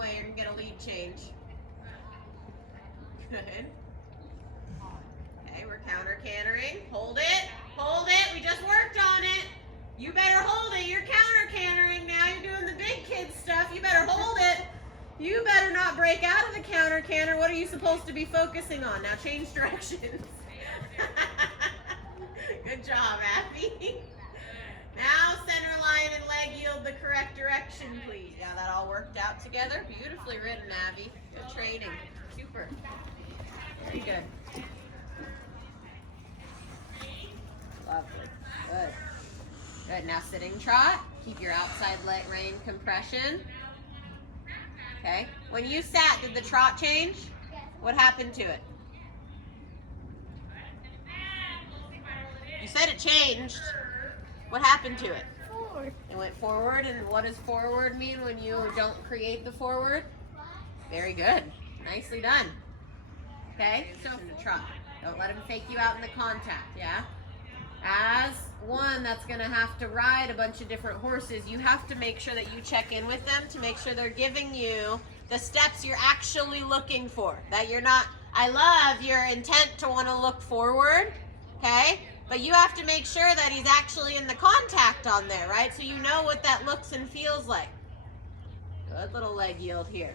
away, you're gonna get a lead change. Good. Okay, we're counter cantering. Hold it, we just worked on it. You better hold it, you're counter cantering now, you're doing the big kid stuff, you better hold it. You better not break out of the counter canter. What are you supposed to be focusing on? Now change directions. Good job, Abby. Now center line and leg yield the correct direction, please. Yeah, that all worked out together. Beautifully ridden, Abby. Good training. Super. Very good. Lovely. Good. Good. Now sitting trot. Keep your outside leg rein compression. Okay. When you sat, did the trot change? What happened to it? You said it changed. What happened to it? Forward. It went forward, and what does forward mean when you don't create the forward? Very good. Nicely done. Okay, so trot. Don't let him fake you out in the contact, yeah? As one that's going to have to ride a bunch of different horses, you have to make sure that you check in with them to make sure they're giving you the steps you're actually looking for. That you're not, I love your intent to want to look forward, okay? But you have to make sure that he's actually in the contact on there, right? So you know what that looks and feels like. Good little leg yield here.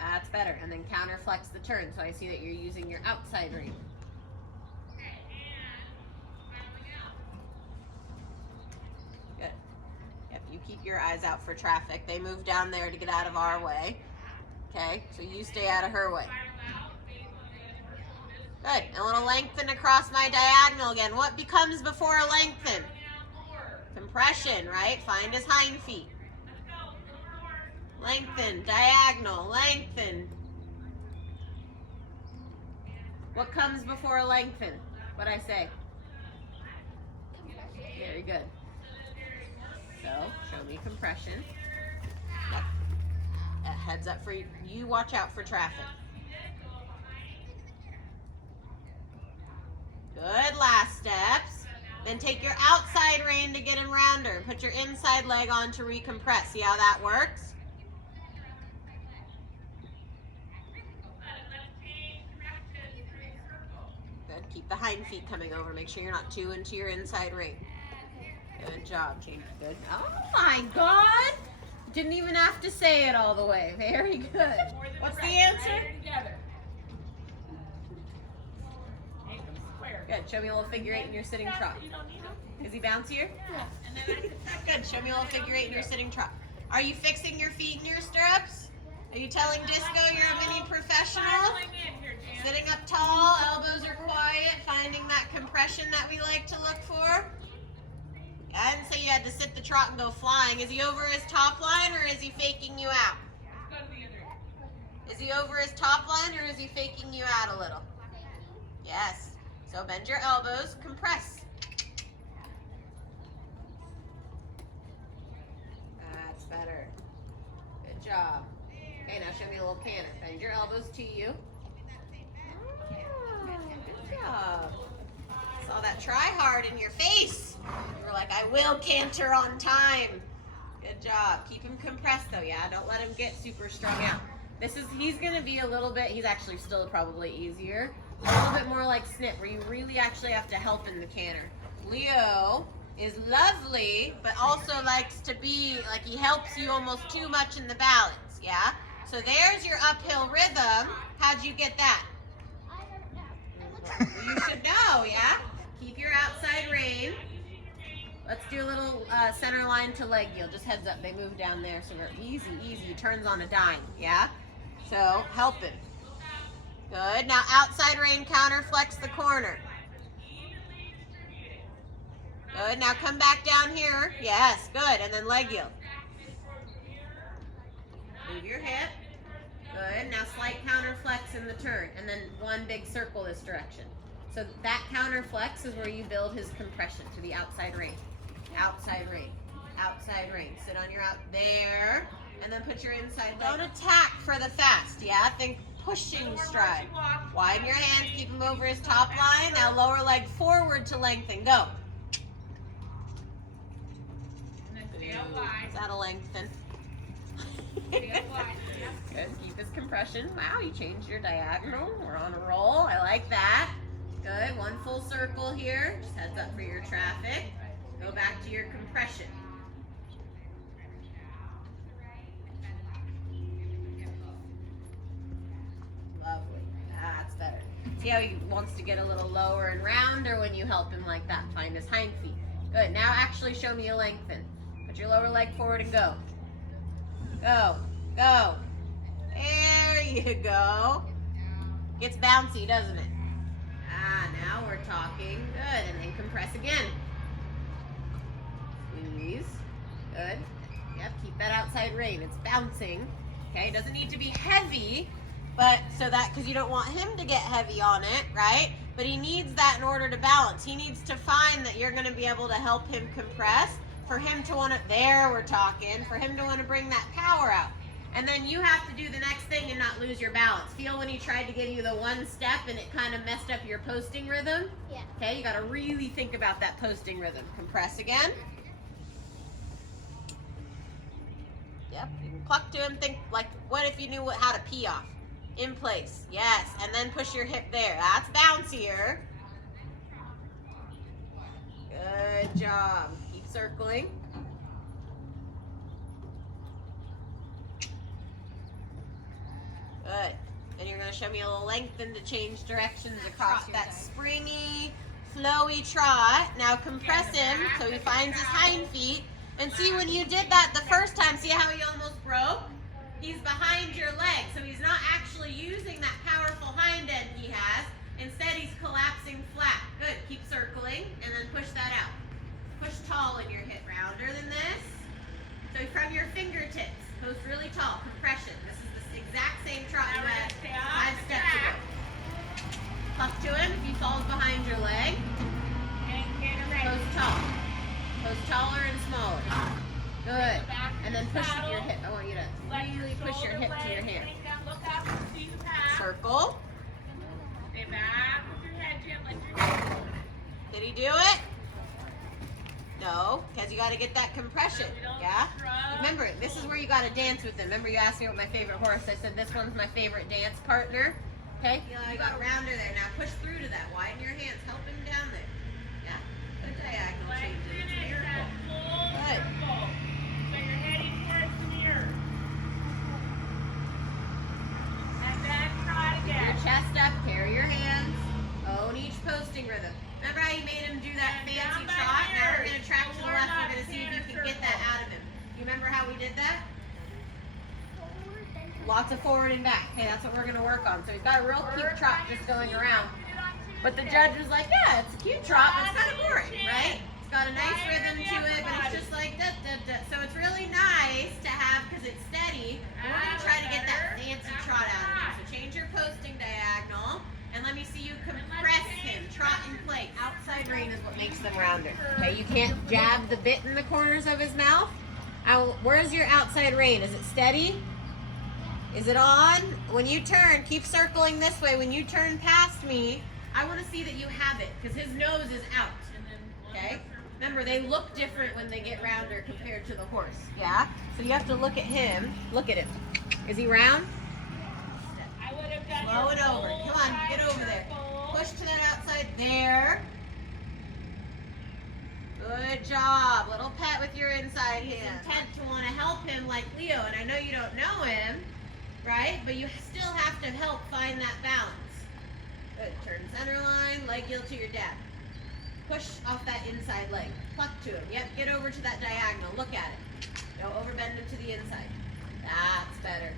That's better. And then counter flex the turn. So I see that you're using your outside rein. Good. Yep, you keep your eyes out for traffic. They move down there to get out of our way. Okay, so you stay out of her way. Good. And a little lengthen across my diagonal again. What becomes before a lengthen? Compression, right? Find his hind feet. Lengthen, diagonal, lengthen. What comes before a lengthen? What'd I say? Very good. So, show me compression. Heads up for you. You watch out for traffic. Good, last steps. Then take your outside rein to get him rounder. Put your inside leg on to recompress. See how that works? Good. Keep the hind feet coming over. Make sure you're not too into your inside rein. Good job. Change. Good. Oh my God! Didn't even have to say it all the way. Very good. What's the answer? Good. Show me a little figure eight in your sitting trot. Is he bouncier? Yeah. Good. Show me a little figure eight in your sitting trot. Are you fixing your feet in your stirrups? Are you telling Disco you're a mini professional? Sitting up tall, elbows are quiet, finding that compression that we like to look for. I didn't say you had to sit the trot and go flying. Is he over his top line or is he faking you out? Is he over his top line or is he faking you out a little? Yes. So bend your elbows, compress. That's better. Good job. Okay, now show me a little canter. Bend your elbows to you. Good job. Saw that try hard in your face. You were like, I will canter on time. Good job. Keep him compressed though, yeah? Don't let him get super strung out. He's gonna be a little bit, he's actually still probably easier. A little bit more like Snip, where you really actually have to help in the canter. Leo is lovely, but also likes to be, like he helps you almost too much in the balance, yeah? So there's your uphill rhythm. How'd you get that? I don't know. You should know, yeah? Keep your outside rein. Let's do a little center line to leg yield. Just heads up, they move down there, so we're easy. He turns on a dime, yeah? So help him. Good, now outside rein, counter flex the corner. Good, now come back down here. Yes, good, and then leg yield. Move your hip. Good, now slight counter flex in the turn, and then one big circle this direction. So that counter flex is where you build his compression to the outside rein. Outside rein, outside rein. Sit on your out there, and then put your inside leg. Don't attack for the fast, yeah? Think pushing stride. Widen your hands, keep him over his top line. Now lower leg forward to lengthen. Go. Is that a lengthen? Good. Keep his compression. Wow, you changed your diagonal. We're on a roll. I like that. Good. One full circle here. Just heads up for your traffic. Go back to your compression. Lovely. That's better. See how he wants to get a little lower and rounder when you help him like that. Find his hind feet. Good. Now actually show me a lengthen. Put your lower leg forward and go. Go. Go. There you go. Gets bouncy, doesn't it? Ah, now we're talking. Good. And then compress again. Squeeze. Good. Yep, keep that outside rein. It's bouncing. Okay, doesn't need to be heavy, but so that, because you don't want him to get heavy on it, right? But he needs that in order to balance. He needs to find that you're going to be able to help him compress, for him to want to, there we're talking, for him to want to bring that power out. And then you have to do the next thing and not lose your balance. Feel when he tried to give you the one step and it kind of messed up your posting rhythm? Yeah. Okay, you got to really think about that posting rhythm. Compress again. Yep, you can cluck to him. Think like, what if you knew how to pee off? In place, yes. And then push your hip there. That's bouncier. Good job. Keep circling. Good. And you're going to show me a little lengthen to change directions across that springy, flowy trot. Now compress him so he finds his hind feet. And see, when you did that the first time, see how he almost broke? He's behind your leg, so he's not actually using that powerful hind end he has. Instead, he's collapsing flat. Good. Keep circling, and then push that out. Push tall in your hip, rounder than this. So from your fingertips, post really tall, compression. This is the exact same trot you had 5 steps ago. Puff to him if he falls behind your leg. Post tall. Post taller and smaller. Good. And then push with your hip. I want you to really push your hip to your hand. Circle. Stay back with your head, Jim. Let your head. Did he do it? No, because you got to get that compression. Yeah? Remember, this is where you got to dance with them. Remember you asked me what my favorite horse. I said this one's my favorite dance partner. Okay? You got a rounder there. Now push through to that. Widen your hands. Help him down there. Yeah? Good diagonal changes. It's a miracle. Good. So you're heading towards the mirror. And then try Keep again. your chest up. Carry your hands. Own each posting rhythm. Remember how you made him do that fancy trot? Now we're going to track to the left. We're going to see if you can get that out of him. You remember how we did that? Lots of forward and back. Okay, that's what we're going to work on. So he's got a real cute trot just going around. But the judge was like, yeah, it's a cute trot, but it's kind of boring, right? It's got a nice rhythm to it, but it's just like da, da, da. So it's really nice to have, because it's steady. But we're going to try to get that fancy trot out of him. So change your posting diagonal. And let me see you compress him. Trot in place. Outside rein is what makes them rounder. Okay, you can't jab the bit in the corners of his mouth. Where's your outside rein? Is it steady? Is it on? When you turn, keep circling this way. When you turn past me, I want to see that you have it, because his nose is out. Okay? Remember, they look different when they get rounder compared to the horse. Yeah? So you have to look at him. Look at him. Is he round? Slow it over. Come on, get over there. Push to that outside there. Good job. Little pet with your inside hand. Intent to want to help him like Leo, and I know you don't know him, right? But you still have to help find that balance. Good. Turn center line, leg heel to your dad. Push off that inside leg. Pluck to him. Yep, get over to that diagonal. Look at it. Go overbend him to the inside. That's better.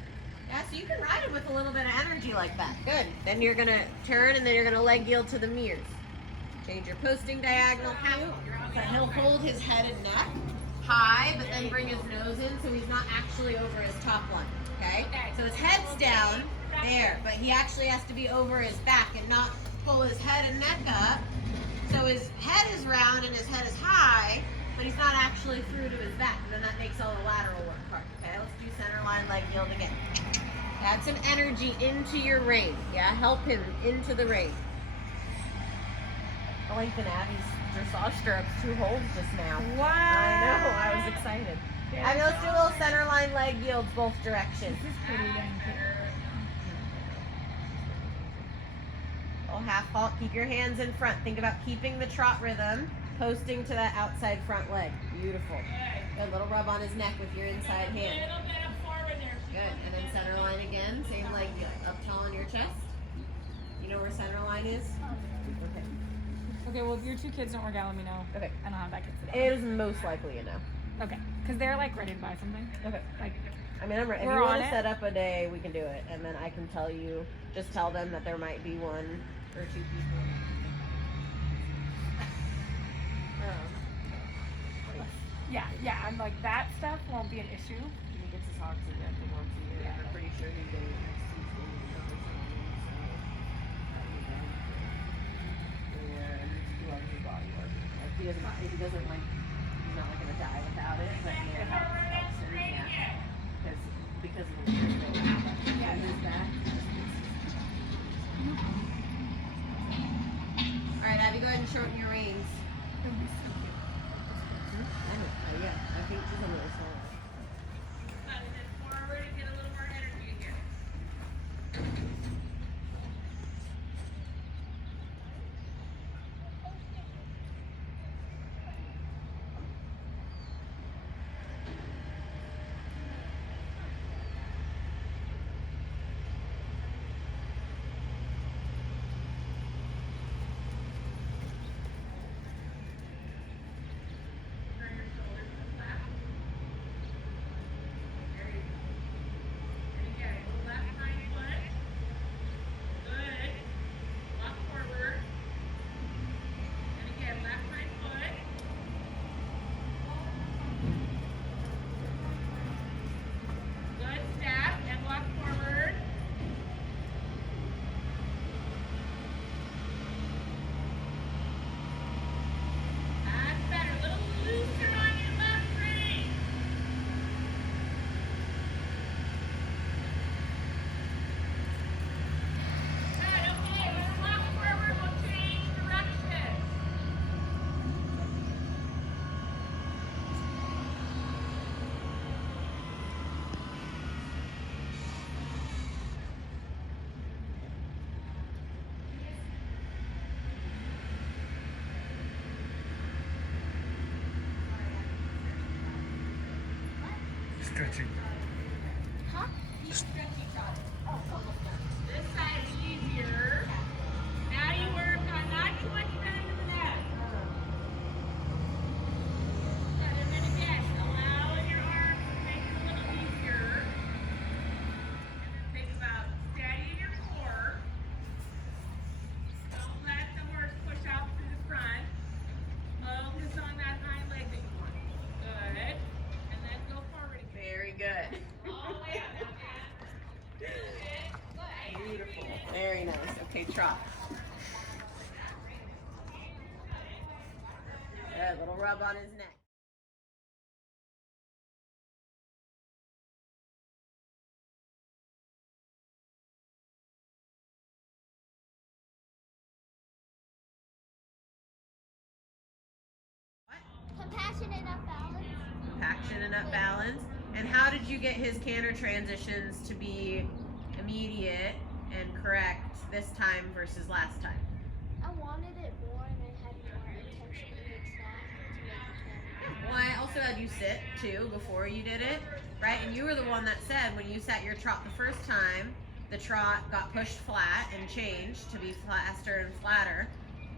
Yeah, so you can ride him with a little bit of energy like that. Good. Then you're going to turn, and then you're going to leg heel to the mirrors. Change your posting diagonal. So he'll hold his head and neck high, but then bring his nose in so he's not actually over his top line. Okay? So his head's down there, but he actually has to be over his back and not pull his head and neck up. So his head is round and his head is high, but he's not actually through to his back. And then that makes all the lateral work hard. Okay, let's do center line, leg heel again. Add some energy into your rein. Yeah, help him into the rein. I lengthened Abby's dressage stirrups 2 holes just now. Wow. I know, I was excited. Abby, let's do a little center line leg yields both directions. This is pretty dang cute. Oh, half halt. Keep your hands in front. Think about keeping the trot rhythm, posting to that outside front leg. Beautiful. Good. Little rub on his neck with your inside hand. A little bit of forward there. Good. And then center line again. Same leg up tall on your chest. You know where center line is? Okay. Okay, well, if your 2 kids don't work out, let me know. Okay. I don't have that kids today. It is most likely a no. Okay, because they're like ready to buy something. Okay. Like, I mean, I'm ready. If We're you want on to it. set up a day, we can do it. And then I can tell you, just tell them that there might be 1 or 2 people. yeah, I'm like, that stuff won't be an issue. He gets his hogs injected once a year. I'm pretty sure he's getting it next Tuesday. And he loves his body work. Like, he doesn't like, he's not like gonna die without it, but yeah, it helps him, yeah. Because of the weird thing in his back. Alright, Abby, go ahead and shorten your reins. Yeah, I think she's on the other side. Forward and get a little more energy in here. Stretching. This side is easier. Now you work on not too much bend to the neck. And then again, allowing your arms to make it a little easier. And then think about steadying your core. Don't let the horse push out through the front. Focus on that hind leg that you want. Good. And then go forward again. Very good. All the way up. Beautiful. Very nice. Okay, trot. Good. Little rub on his neck. Compassionate up balance. Compaction up balance. And how did you get his canter transitions to be immediate and correct this time versus last time? I wanted it more and I had more attention in the trot to make it Well, I also had you sit too before you did it, right? And you were the one that said when you sat your trot the first time, the trot got pushed flat and changed to be faster and flatter.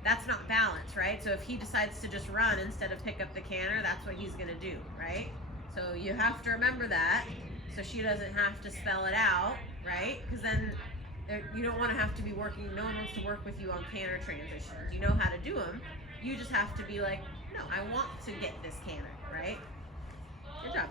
That's not balance, right? So if he decides to just run instead of pick up the canter, that's what he's gonna do, right? So you have to remember that so she doesn't have to spell it out, right? Because then you don't want to have to be working, no one wants to work with you on canter transitions. You know how to do them. You just have to be like, no, I want to get this canter, right? Good job.